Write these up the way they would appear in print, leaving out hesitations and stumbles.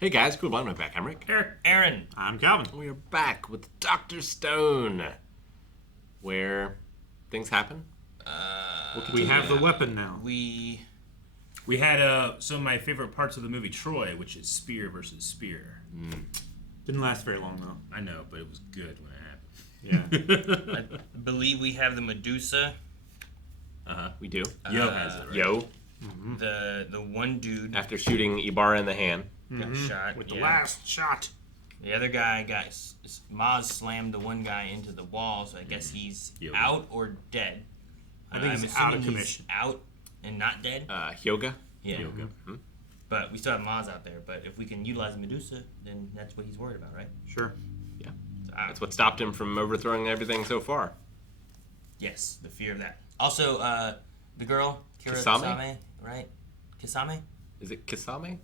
Hey guys, cool blind back. I'm Rick. Eric. Aaron. I'm Calvin. We are back with Dr. Stone, where things happen. We have the weapon now. We had some of my favorite parts of the movie Troy, which is spear versus spear. Didn't last very long though. I know, but it was good when it happened. Yeah. I believe we have the Medusa. We do. Yo has it, right? Yo, The one dude after shooting Ibarra in the hand. got shot. With the last shot. The other guy got Maz slammed the one guy into the wall, so I guess he's out or dead. I think he's out of commission. Out and not dead. Hyoga. Yeah. Hyoga. But we still have Maz out there. But if we can utilize Medusa, then that's what he's worried about, right? Sure. Yeah. So, That's what stopped him from overthrowing everything so far. yes, the fear of that. Also, the girl Kisame? right? Kisame. Is it Kisame?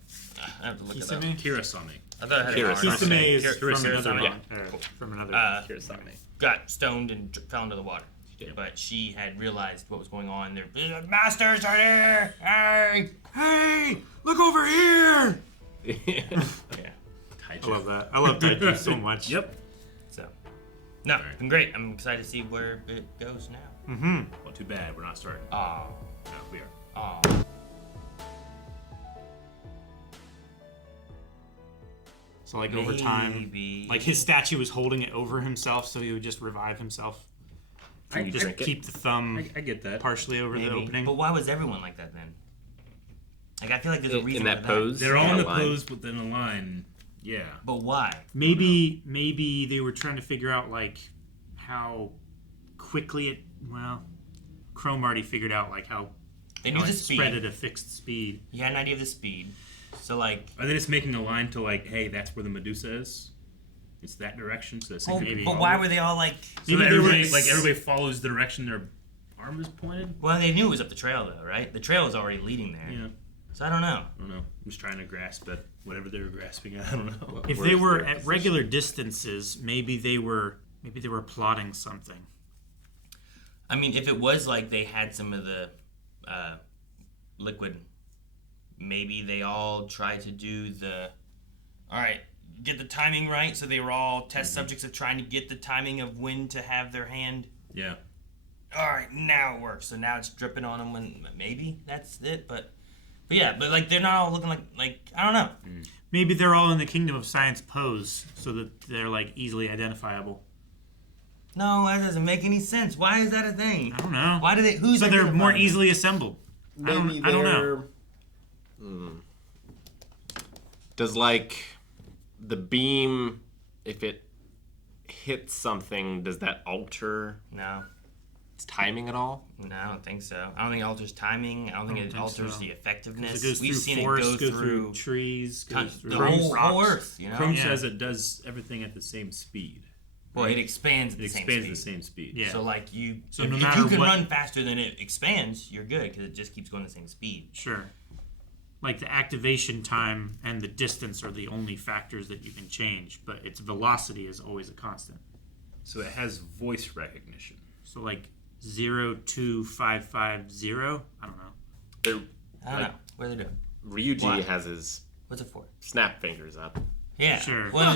I have to look it up. Kisame? Kirasame. I thought I had Kirasame. Kisame is Kirasame. from another Yeah. from another. Kisame. Got stoned and fell into the water. did. But she had realized what was going on. Their masters are here! Hey! Hey! Look over here! Yeah. I love that. I love Taiju so much. Yep. So, no, it's been great. I'm excited to see where it goes now. Well, too bad we're not starting. Oh, No, we are. oh. So like over time, Maybe. like his statue was holding it over himself, so he would just revive himself. I Just get- keep the thumb I get that. partially over the Maybe. opening. But why was everyone like that then? Like, I feel like there's a reason In that for pose. They're all in the line. pose within a line. Yeah. But why? Maybe they were trying to figure out like how quickly it. Well, Chrome already figured out like how They knew it the speed. spread at a fixed speed. You had an idea of the speed. So, like, Are they just making a line to like, hey, that's where the Medusa is? It's that direction, so that's maybe. but why were they all like... So Maybe that they were- everybody follows the direction their arm is pointed. Well, they knew it was up the trail, though, right? The trail was already leading there. Yeah. So I don't know. I don't know. I'm just trying to grasp at whatever they were grasping at. I don't know. If Where they is were their at position? regular distances, maybe they were plotting something. I mean, if it was like they had some of the liquid, maybe they all tried to do the... All right, get the timing right, so they were all test subjects of trying to get the timing of when to have their hand... Yeah. All right, now it works. So now it's dripping on them when... Maybe that's it, but yeah, but like they're not all looking like I don't know. Maybe they're all in the kingdom of science pose, so that they're like easily identifiable. No, that doesn't make any sense. Why is that a thing? I don't know. Why do they... Who's So they're more identifying? easily assembled. Maybe I don't know. Does like the beam, if it hits something, does that alter No. its timing at all? No, I don't think so. I don't think it alters timing. I don't think it think alters so. the effectiveness. It goes We've through seen forests, it go goes through trees, goes through the whole rocks. Earth, you know? Chrome Yeah. says it does everything at the same speed. Well, it expands at It the same expands speed. the same speed. Yeah. So, like, you... So if, no if matter you can what- run faster than it expands, you're good, because it just keeps going the same speed. Sure. Like the activation time and the distance are the only factors that you can change, but its velocity is always a constant. So it has voice recognition. So like 02550, I don't know. There, I don't know. What are they doing? Ryuji Why? has his What's it for? snap fingers up. Yeah. Sure. Well,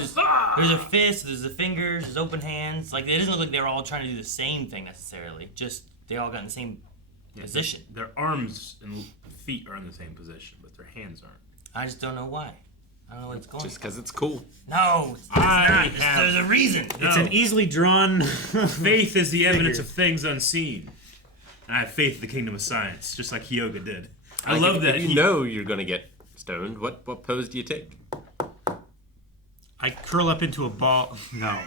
there's a fist, there's the fingers, there's open hands. Like, it doesn't look like they're all trying to do the same thing necessarily. Just, they all got in the same position. Their arms and feet are in the same position, but their hands aren't. I just don't know why. I don't know what it's going Just for. because it's cool. No, it's I not. have- There's a reason. It's an easily drawn Faith is the evidence Figure. of things unseen. And I have faith in the kingdom of science, just like Hyoga did. I Like, love if, that. If you know you're going to get stoned, what pose do you take? I curl up into a ball. No.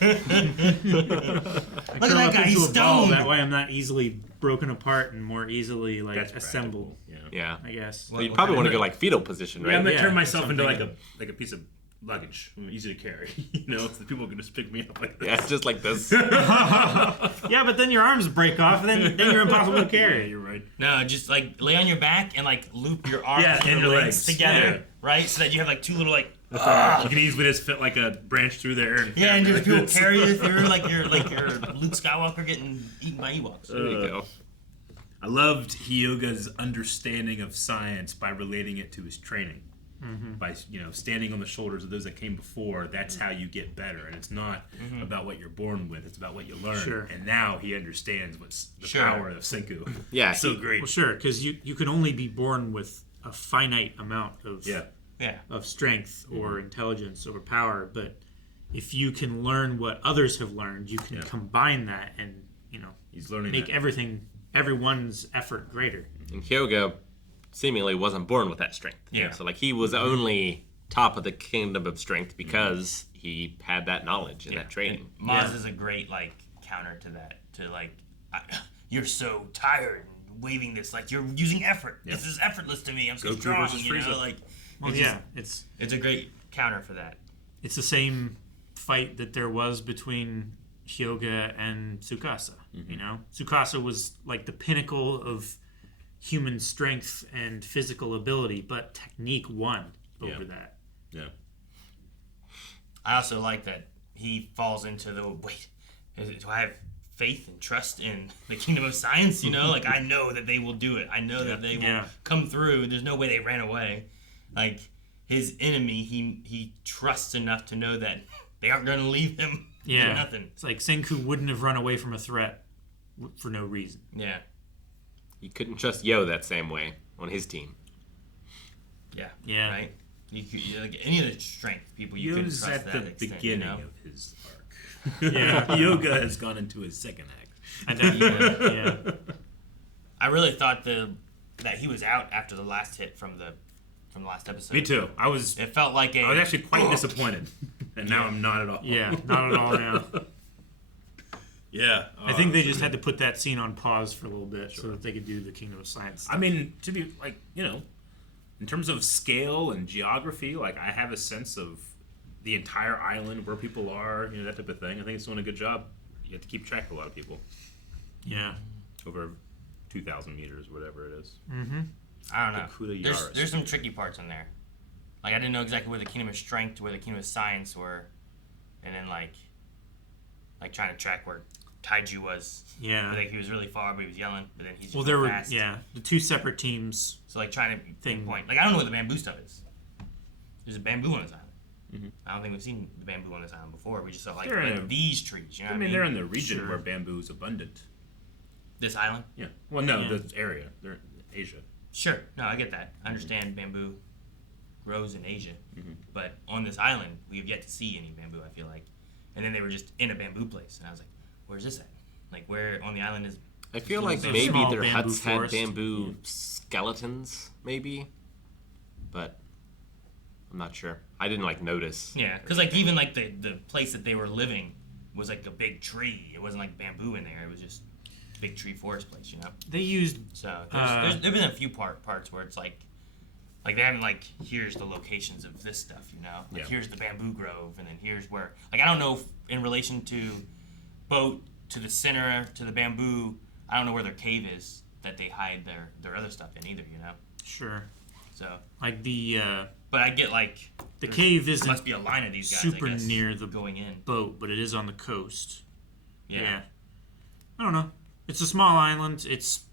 Look at that guy, he's stoned. That way I'm not easily broken apart and more easily like That's assembled, practical, Yeah. Yeah. I guess. Well, you probably want to go like fetal position, right? I'm gonna Yeah, turn myself into something. like a piece of luggage, easy to carry. You know, so the people can just pick me up like this. Yeah, it's just like this. Yeah, but then your arms break off and then you're impossible to Yeah, carry. you're right. No, just like lay on your back and like loop your arms Yeah, and and your your legs legs. together, Yeah. right? So that you have like two little like... You can easily just fit like a branch through there. And Yeah, and carry just me people like this. carry you through like your Luke Skywalker getting eaten by Ewoks. There you go. I loved Hyoga's understanding of science by relating it to his training. By standing on the shoulders of those that came before, that's how you get better. And it's not about what you're born with; it's about what you learn. Sure. And now he understands what's the power of Senku. Yeah, so great. Well, sure, because you can only be born with a finite amount of strength or intelligence or power, but if you can learn what others have learned, you can combine that and he's learning make everyone's effort greater. And Hyoga seemingly wasn't born with that strength. Yeah. So he was only top of the kingdom of strength because he had that knowledge and that training. And Maz is a great counter to that. You're so tired and waving this you're using effort. Yeah. This is effortless to me. I'm so strong. It's a great counter for that. It's the same fight that there was between Hyoga and Tsukasa. Tsukasa was the pinnacle of human strength and physical ability, but technique won over that. Yeah. I also like that he falls into do I have faith and trust in the kingdom of science? I know that they will do it. I know that they will come through. There's no way they ran away. His enemy, he trusts enough to know that they aren't going to leave him for nothing. It's like Senku wouldn't have run away from a threat for no reason. Yeah. You couldn't trust Yo that same way on his team. Yeah. Yeah. Right? You any of the strength people, you couldn't trust at that the extent, beginning of his arc. Yeah. Hyoga has gone into his second act. I know. I really thought that he was out after the last hit from the last episode. Me too. It felt like I was actually quite disappointed, and now I'm not at all. Yeah, not at all now. Yeah. I think they just had to put that scene on pause for a little bit so that they could do the Kingdom of Science stuff. I mean, to be in terms of scale and geography, I have a sense of the entire island, where people are, that type of thing. I think it's doing a good job. You have to keep track of a lot of people. Yeah. Over 2,000 meters, whatever it is. Mm-hmm. I don't know. There's some tricky parts in there. I didn't know exactly where the Kingdom of Strength, where the Kingdom of Science were, and then trying to track where Taiju was. Yeah. He was really far, but he was yelling. But then he's just there were fast. the two separate teams. So trying to pinpoint. I don't know where the bamboo stuff is. There's a bamboo on this island. Mm-hmm. I don't think we've seen the bamboo on this island before. We just saw these trees. You know what I mean? They're in the region where bamboo is abundant. This island? Yeah. Well, no, the area. They're in Asia. Sure. No, I get that. I understand bamboo grows in Asia, but on this island, we have yet to see any bamboo, I feel like. And then they were just in a bamboo place, and I was like, where's this at? Where on the island is... I feel like maybe their huts had bamboo skeletons, maybe, but I'm not sure. I didn't notice. Yeah, because even the place that they were living was a big tree. It wasn't bamboo in there. It was just a big tree forest place, They used... So there's been a few parts where it's they haven't here's the locations of this stuff, here's the bamboo grove, and then here's where I don't know if in relation to boat to the center to the bamboo, I don't know where their cave is that they hide their other stuff in either, Sure. So but I get the cave isn't must be a line of these guys super I guess, near the going in boat, but it is on the coast. Yeah. I don't know. It's a small island. It's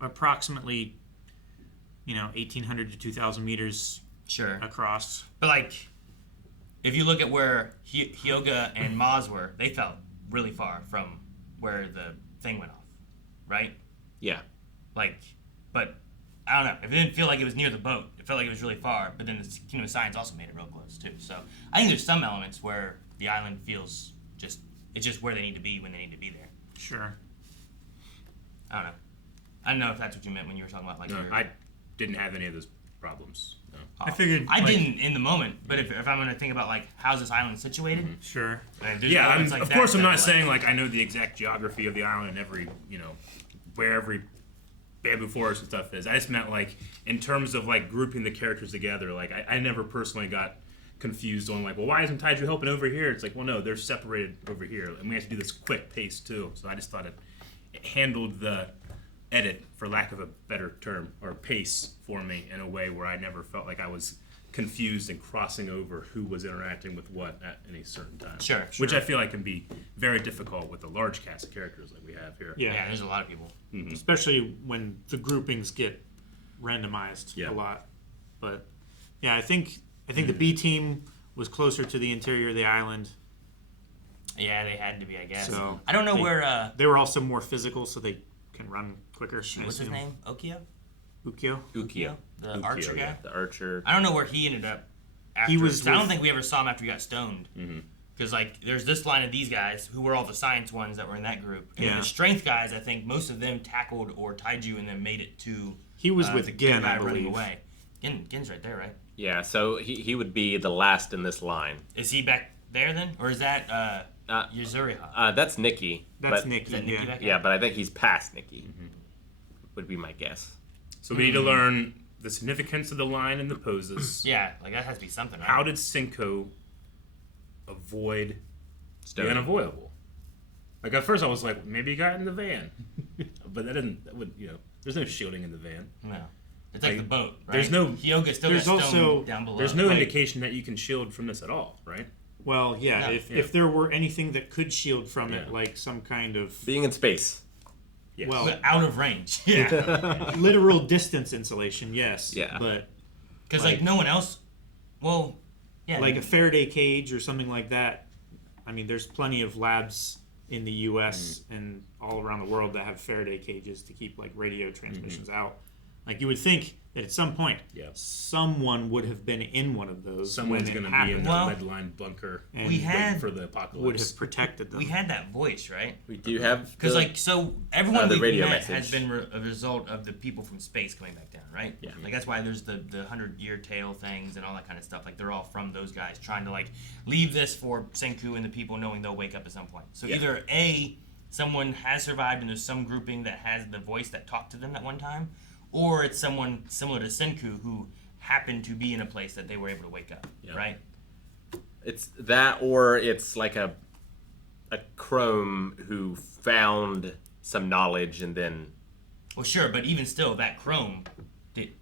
approximately 1,800 to 2,000 meters across. But if you look at where Hyoga and Maz were, they felt really far from where the thing went off, right? Yeah. But I don't know. It didn't feel like it was near the boat. It felt like it was really far. But then the Kingdom of Science also made it real close too. So I think there's some elements where the island feels it's just where they need to be when they need to be there. Sure. I don't know. I don't know if that's what you meant when you were talking about No, I didn't have any of those problems. No. I figured I didn't in the moment, but if I'm going to think about how's this island situated, sure. Yeah, of course I'm not saying I know the exact geography of the island and every where every bamboo forest and stuff is. I just meant in terms of grouping the characters together. I never personally got confused on well, why isn't Taiju helping over here? It's well, no, they're separated over here, and we have to do this quick pace too. So I just thought it handled the edit, for lack of a better term, or pace for me in a way where I never felt like I was confused and crossing over who was interacting with what at any certain time. Sure. Which I feel like can be very difficult with the large cast of characters like we have here. Yeah, there's a lot of people. Especially when the groupings get randomized a lot. But Yeah, I think the B team was closer to the interior of the island. Yeah, they had to be, I guess. So I don't know where. They were also more physical, so they can run quicker. What's his name? Okio? Ukyo. The archer guy? Yeah, the archer. I don't know where he ended up after. He was I don't think we ever saw him after he got stoned. Mm-hmm. Because, like, there's this line of these guys who were all the science ones that were in that group. And Yeah. the strength guys, I think most of them tackled or tied you and then made it to. He was the with Gin, guy I running believe. away. Gin's right there, right? Yeah, so he would be the last in this line. Is he back there then? Or is that Yuzuriha? That's Nikki. That's but, Nikki. Is that Nikki back there? Yeah, but I think he's past Nikki. Would be my guess. So we need to learn the significance of the line and the poses. Yeah, like that has to be something, right? How did Senku avoid the unavoidable? Like at first I was like, maybe he got in the van, but that would there's no shielding in the van. No. It's like the boat, right? There's no. Hyoga still there's got stoned also- down below. There's no indication that you can shield from this at all, right? Well, yeah, No. if there were anything that could shield from it, Yeah. like some kind of Being in space. Yes. well, But out of range. Yeah. literal distance insulation, yes. Yeah. But Because, like, no one else. Well, yeah. like a Faraday cage or something like that. I mean, there's plenty of labs in the U.S. and all around the world that have Faraday cages to keep like radio transmissions out. Like you would think that at some point, Yeah. someone would have been in one of those. Someone's when going it to be in happened, the Well, lead line bunker and we waiting had- for the apocalypse. would have protected them. we had that voice, right? We do have Because, like, so everyone the we've radio met message. has been a result of the people from space coming back down, right? Yeah. Like, that's why there's the 100-year tale things and all that kind of stuff. Like, they're all from those guys trying to, like, leave this for Senku and the people knowing they'll wake up at some point. So Yeah. either A, someone has survived and there's some grouping that has the voice that talked to them at one time, or it's someone similar to Senku who happened to be in a place that they were able to wake up, Yeah. right? It's that, or it's like a Chrome who found some knowledge and then Well, sure, but even still, that Chrome,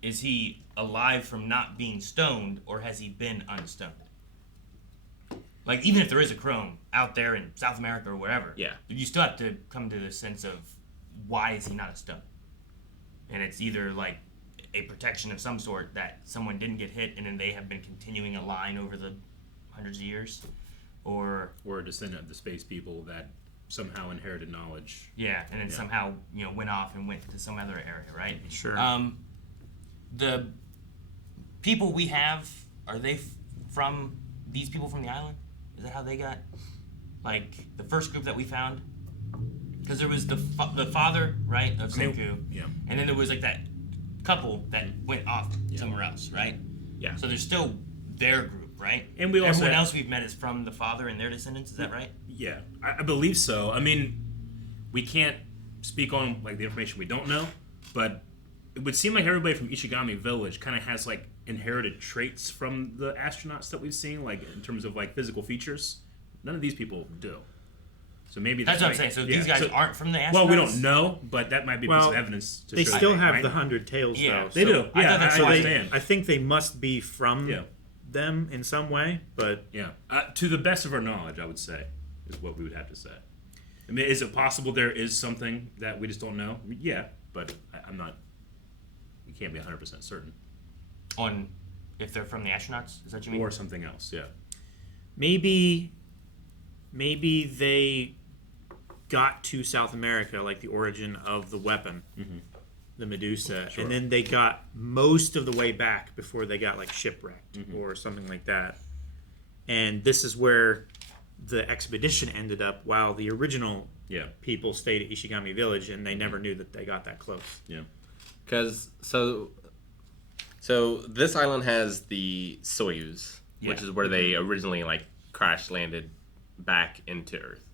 is he alive from not being stoned, or has he been unstoned? Like, even if there is a Chrome out there in South America or wherever, Yeah. you still have to come to the sense of why is he not a stone? And it's either like a protection of some sort that someone didn't get hit and then they have been continuing a line over the hundreds of years, or Or a descendant of the space people that somehow inherited knowledge. yeah, and then somehow went off and went to some other area, right? Sure. The people we have, are they from these people from the island? Is that how they got, like, the first group that we found? Because there was the father, right, of Senku, Yeah. and then there was like that couple that went off somewhere else, right? Yeah. So there's still their group, right? And we also everyone had- else we've met is from the father and their descendants. Is that right? Yeah, I believe so. I mean, we can't speak on like the information we don't know, but it would seem like everybody from Ishigami Village kind of has like inherited traits from the astronauts that we've seen, like in terms of like physical features. None of these people do. So maybe That's what I'm saying. So these guys aren't from the astronauts? Well, we don't know, but that might be Well, some evidence to they show still that, have right? the 100 tails, Yeah. though. They so do. I Yeah, thought that's I why- understand. I think they must be from Yeah. them in some way, but Yeah, to the best of our knowledge, I would say, is what we would have to say. I mean, is it possible there is something that we just don't know? Yeah, but I'm not. We can't be 100% certain. On if they're from the astronauts? Is that what you mean? Or something else. Yeah. maybe they got to South America, like the origin of the weapon, the Medusa, Sure. and then they got most of the way back before they got like shipwrecked or something like that. And this is where the expedition ended up, while the original Yeah. people stayed at Ishigami Village, and they never knew that they got that close. Yeah. because so this island has the Soyuz, which is where they originally like crash landed back into Earth.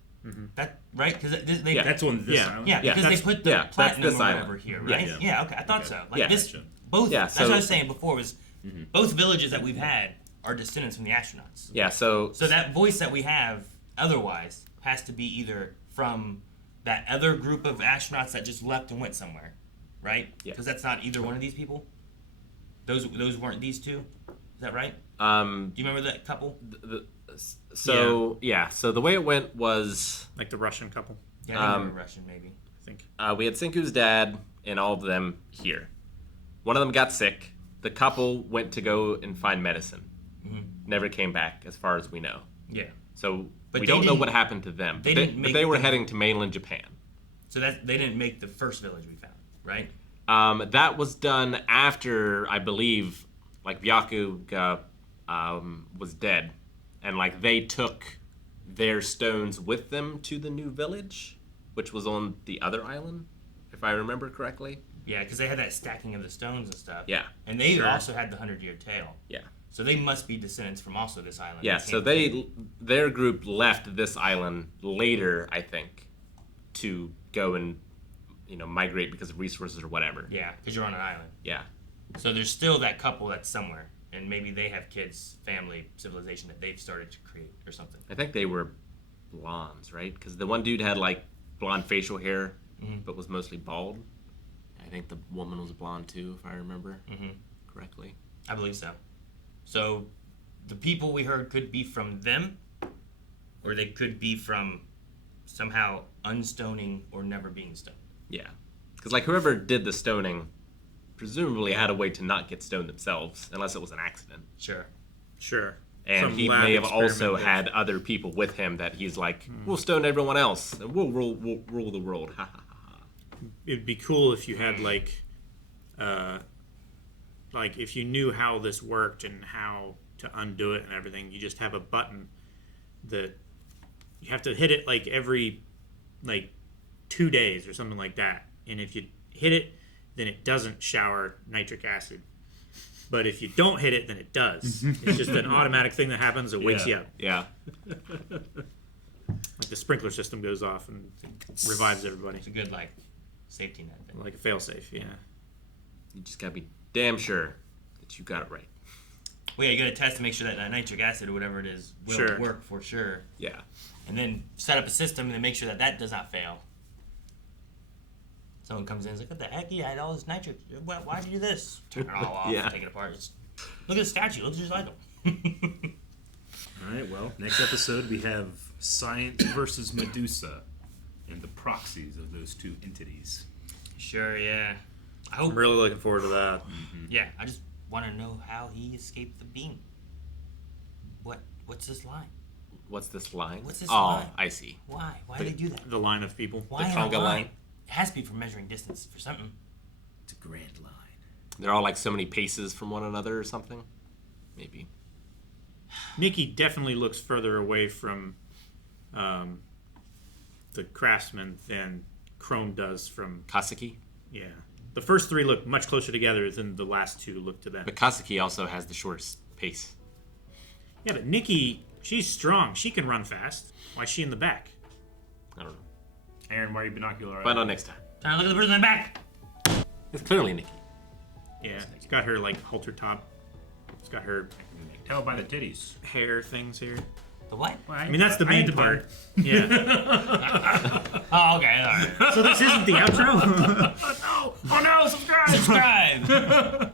That right? Because they Yeah. That's on this Yeah. island. yeah, Yeah, because they that's- put the yeah, that's platinum this or whatever island. here, Yeah. right? Yeah. Yeah. Okay, I thought Okay. so. Like Yeah. this, Gotcha. both. Yeah, that's what so- I was saying before. Was both villages that we've had are descendants from the astronauts. Yeah, so So that voice that we have otherwise has to be either from that other group of astronauts that just left and went somewhere, right? Yeah. Because that's not either one of these people. Those weren't these two. Is that right? Do you remember that couple? so the way it went was Like the Russian couple, Yeah, I remember Russian maybe. I think. we had Senku's dad and all of them here. One of them got sick, the couple went to go and find medicine. Never came back, as far as we know. Yeah. So But we they don't know didn't- what happened to them. they But didn't but make they were them- heading to mainland Japan. So that they didn't make the first village we found, right? That was done after, I believe, like Hyoga was dead, and like they took their stones with them to the new village, which was on the other island, if I remember correctly. Yeah, because they had that stacking of the stones and stuff. Yeah. And they also had the 100-year tale. Yeah. So they must be descendants from also this island. Yeah. So their group left this island later, I think, to go and migrate because of resources or whatever. Yeah, because you're on an island. Yeah. So there's still that couple that's somewhere, and maybe they have kids, family, civilization that they've started to create or something. I think they were blondes, right? Because the one dude had like blonde facial hair, but was mostly bald. I think the woman was blonde too, if I remember correctly. I believe so. So the people we heard could be from them, or they could be from somehow unstoning or never being stoned. Yeah. Because like whoever did the stoning presumably had a way to not get stoned themselves, unless it was an accident. Sure. And Some he lab may have also experiment had other people with him that he's like, we'll stone everyone else, and we'll rule the world. Ha ha ha ha. It'd be cool if you had like if you knew how this worked and how to undo it and everything. You just have a button that you have to hit it like every 2 days or something like that. And if you hit it, then it doesn't shower nitric acid. But if you don't hit it, then it does. It's just an automatic thing that happens that wakes you up. Yeah. Like the sprinkler system goes off and revives everybody. It's a good safety net thing. Like a failsafe, yeah. You just gotta be damn sure that you got it right. Well, yeah, you got to test to make sure that nitric acid or whatever it is will work for sure. Yeah. And then set up a system and then make sure that that does not fail. Someone comes in and is like, what the heck? You had all this nitric. Why'd you do this? Turn it all off, Yeah. take it apart. Look at the statue. It looks just like them. All right, well, next episode we have Science versus Medusa and the proxies of those two entities. Sure, yeah. I hope. I'm really looking forward to that. Yeah, I just want to know how he escaped the beam. What's this line? What's this line? What's this oh, line? I see. Why? Why do they do that? The line of people. Why the in a conga line? It has to be for measuring distance for something. It's a grand line. They're all like so many paces from one another or something? Maybe. Nikki definitely looks further away from the craftsman than Chrome does from... Kaseki? Yeah. The first three look much closer together than the last two look to them. But Kaseki also has the shortest pace. Yeah, but Nikki, she's strong. She can run fast. Why is she in the back? I don't know. Aaron, why are you binocular? Find out next time. Time to look at the person in the back. It's clearly Nikki. Yeah, it's got her, halter top. It's got her Tell by the titties. hair things here. The what? I mean, that's the main part. Yeah. Oh, okay, all right. So this isn't the outro? Oh no, subscribe! Subscribe!